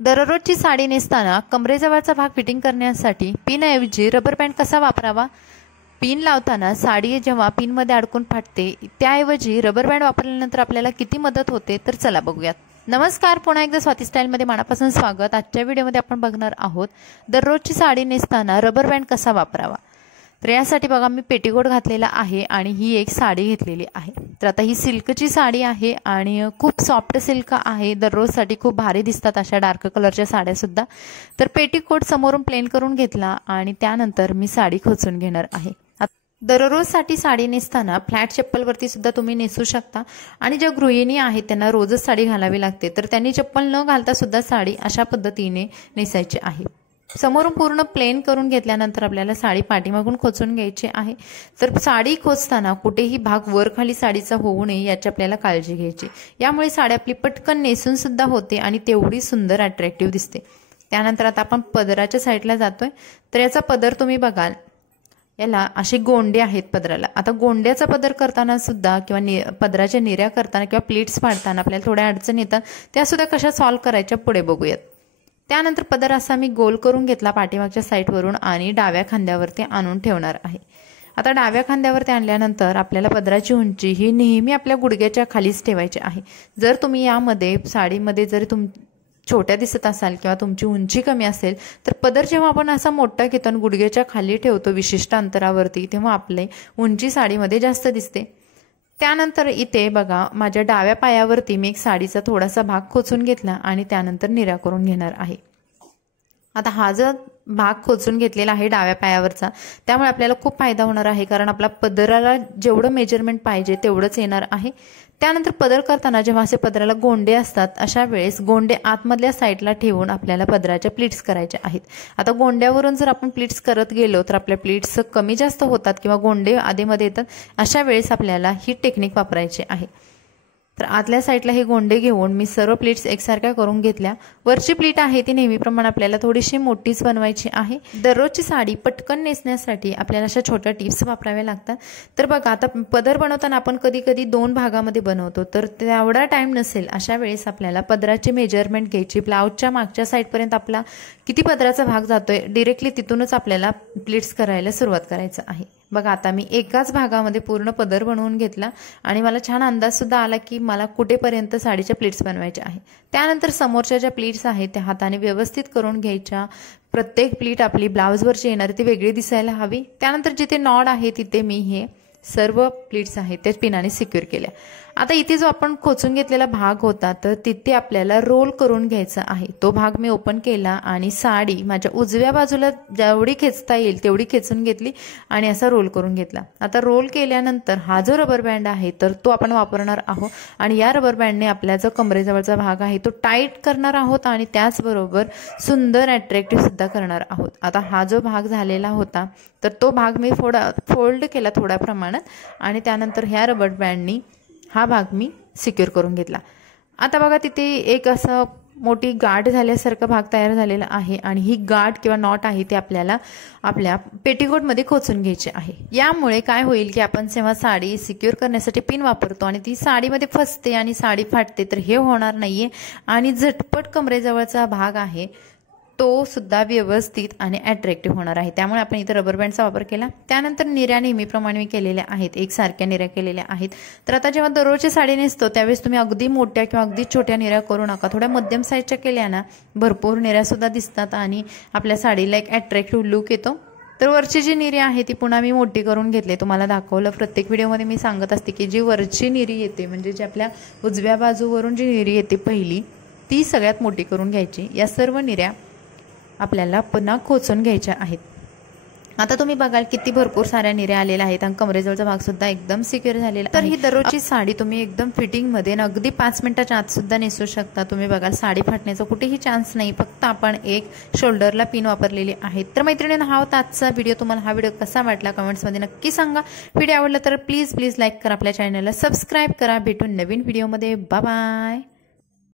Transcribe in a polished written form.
दररोजची साडी नेसताना कमरेजवळचा भाग फिटिंग करण्यासाठी पिनऐवजी रबर बँड कसा वापरावा? पिन लावताना साडी जेव्हा पिनमध्ये अडकून फाटते, त्याऐवजी रबर बँड वापरल्यानंतर आपल्याला किती मदत होते तर चला बघूयात. नमस्कार, पुन्हा एकदा स्वाती स्टाईलमध्ये मनापासून स्वागत. आजच्या व्हिडिओमध्ये आपण बघणार आहोत दररोजची साडी नेसताना रबर बँड कसा वापरावा. तर यासाठी बघा मी पेटीकोट घातलेला आहे आणि ही एक साडी घेतलेली आहे. तर आता ही सिल्कची साडी आहे आणि खूप सॉफ्ट सिल्क आहे. दररोजसाठी खूप भारी दिसतात अशा डार्क कलरच्या साड्या सुद्धा. तर पेटीकोट समोरून प्लेन करून घेतला आणि त्यानंतर मी साडी खोचून घेणार आहे. दररोजसाठी साडी नेसताना फ्लॅट चप्पलवरती सुद्धा तुम्ही नेसू शकता आणि ज्या गृहिणी आहेत त्यांना रोजच साडी घालावी लागते, तर त्यांनी चप्पल न घालता सुद्धा साडी अशा पद्धतीने नेसायची आहे. समोरून पूर्ण प्लेन करून घेतल्यानंतर आपल्याला साडी पाठीमागून खोचून घ्यायची आहे. तर साडी खोचताना कुठेही भाग वर खाली साडीचा होऊ नये याची आपल्याला काळजी घ्यायची. यामुळे साडी आपली पटकन नेसून सुद्धा होते आणि तेवढी सुंदर अट्रॅक्टिव्ह दिसते. त्यानंतर आता आपण पदराच्या साईडला जातोय. तर याचा पदर तुम्ही बघाल, याला असे गोंडे आहेत पदराला. आता गोंड्याचा पदर करताना सुद्धा किंवा पदराच्या निऱ्या करताना किंवा प्लीट्स फाडताना आपल्याला थोड्या अडचण येतात, त्या सुद्धा कशा सॉल्व्ह करायच्या पुढे बघूयात. त्यानंतर पदर असा मी गोल करून घेतला पाठीमागच्या साईडवरून आणि डाव्या खांद्यावरती आणून ठेवणार आहे. आता डाव्या खांद्यावरती आणल्यानंतर आपल्याला पदराची उंची ही नेहमी आपल्या गुडघ्याच्या खालीच ठेवायची आहे. जर तुम्ही यामध्ये साडीमध्ये जर छोट्या दिसत असाल किंवा तुमची उंची कमी असेल, तर पदर जेव्हा आपण असा मोठा घेतो आणि गुडघ्याच्या खाली ठेवतो विशिष्ट अंतरावरती, तेव्हा आपले उंची साडीमध्ये जास्त दिसते. त्यानंतर इथे बघा माझ्या डाव्या पायावरती मी एक साडीचा थोडासा भाग खोचून घेतला आणि त्यानंतर निऱ्या करून घेणार आहे. आता हा जो भाग खोचून घेतलेला आहे डाव्या पायावरचा, त्यामुळे आपल्याला खूप फायदा होणार आहे, कारण आपला पदराला जेवढं मेजरमेंट पाहिजे तेवढंच येणार आहे. त्यानंतर पदर करताना जेव्हा असे पदराला गोंडे असतात, अशा वेळेस गोंडे आतमधल्या साईडला ठेवून आपल्याला पदराच्या प्लीट्स करायच्या आहेत. आता गोंड्यावरून जर आपण प्लीट्स करत गेलो तर आपल्या प्लीट्स कमी जास्त होतात किंवा गोंडे आधीमध्ये येतात. अशा वेळेस आपल्याला ही टेक्निक वापरायची आहे. तर आतल्या साईडला हे गोंडे घेऊन मी सर्व प्लीट्स एकसारख्या करून घेतल्या. वरची प्लीट आहे ती नेहमीप्रमाणे आपल्याला थोडीशी मोठीच बनवायची आहे. दररोजची साडी पटकन नेसण्यासाठी आपल्याला अशा छोट्या टिप्स वापराव्या लागतात. तर बघा, आता पदर बनवताना आपण कधी कधी 2 भागामध्ये बनवतो, तर तेवढा टाइम नसेल, अशा वेळेस आपल्याला पदराची मेजरमेंट घ्यायची. ब्लाऊजच्या मागच्या साईडपर्यंत आपला किती पदराचा भाग जातोय डिरेक्टली तिथूनच आपल्याला प्लीट्स करायला सुरुवात करायचं आहे. बघा, आता मी एकाच भागामध्ये पूर्ण पदर बनवून घेतला आणि मला छान अंदाज सुद्धा आला की मला कुठेपर्यंत साडीच्या प्लीट्स बनवायच्या आहे. त्यानंतर समोरच्या ज्या प्लीट्स आहेत त्या हाताने व्यवस्थित करून घ्यायच्या. प्रत्येक प्लीट आपली ब्लाऊजवरची येणारी ती वेगळी दिसायला हवी. त्यानंतर जिथे नॉड आहे तिथे मी हे सर्व प्लीट्स आहेत त्या पिनाने सिक्युअर केल्या. आता इथे जो आपण खोचून घेतलेला भाग होता, तर तिथे आपल्याला रोल करून घ्यायचा आहे. तो भाग मी ओपन केला आणि साडी माझ्या उजव्या बाजूला जेवढी खेचता येईल तेवढी खेचून घेतली आणि असा रोल करून घेतला. आता रोल केल्यानंतर हा जो रबर बँड आहे तर तो आपण वापरणार आहोत आणि या रबर बँडने आपल्या जो कमरेजवळचा भाग आहे तो टाईट करणार आहोत आणि त्याचबरोबर सुंदर अट्रॅक्टिव्ह सुद्धा करणार आहोत. आता हा जो भाग झालेला होता तर तो भाग मी फोल्ड केला थोड्या प्रमाणात आणि त्यानंतर ह्या रबर बँडनी हा भाग मी सिक्युअर करून घेतला. आता बघा, तिथे एक असं मोठी गाठ झाल्यासारखा भाग तयार झालेला आहे आणि ही गाठ किंवा नॉट आहे ते आपल्याला आपल्या पेटीकोटमध्ये खोचून घ्यायचे आहे. यामुळे काय होईल की आपण जेव्हा साडी सिक्युअर करण्यासाठी पिन वापरतो आणि ती साडीमध्ये फसते आणि साडी फाटते, तर हे होणार नाहीये आणि झटपट कमरेजवळचा भाग आहे तो सुद्धा व्यवस्थित आणि अट्रॅक्टिव्ह होणार आहे. त्यामुळे आपण इथे रबर बँडचा वापर केला. त्यानंतर निऱ्या नेहमीप्रमाणे मी केलेल्या आहेत, एकसारख्या निऱ्या केलेल्या आहेत. तर आता जेव्हा दररोजची साडी नेसतो त्यावेळेस तुम्ही अगदी मोठ्या किंवा अगदी छोट्या निऱ्या करू नका. थोड्या मध्यम साईजच्या केल्या ना भरपूर निऱ्या सुद्धा दिसतात आणि आपल्या साडीला एक अट्रॅक्टिव्ह लुक येतो. तर वरची जी निरी आहे ती पुन्हा मी मोठी करून घेतली. तुम्हाला दाखवलं, प्रत्येक व्हिडिओमध्ये मी सांगत असते की जी वरची निरी येते म्हणजे जी आपल्या उजव्या बाजूवरून जी निरी येते पहिली, ती सगळ्यात मोठी करून घ्यायची. या सर्व निऱ्या आपल्याला पुन्हा खोचून घ्यायच्या आहेत. आता तुम्ही बघाल किती भरपूर साऱ्या निऱ्या आलेल्या आहेत आणि कमरेजवळचा भाग सुद्धा एकदम सिक्युअर झालेला. तर ही दररोजची साडी तुम्ही एकदम फिटिंगमध्ये अगदी 5 मिनिटाच्या आत सुद्धा नेसू शकता. तुम्ही बघाल साडी फाटण्याचा कुठेही चान्स नाही, फक्त आपण एक शोल्डरला पिन वापरलेली आहे. तर मैत्रिणींनो, हा होता आजचा व्हिडिओ. तुम्हाला हा व्हिडिओ कसा वाटला कमेंट्समध्ये नक्की सांगा. व्हिडिओ आवडला तर प्लीज लाईक करा, आपल्या चॅनलला सबस्क्राईब करा. भेटून नवीन व्हिडिओमध्ये. Bye bye.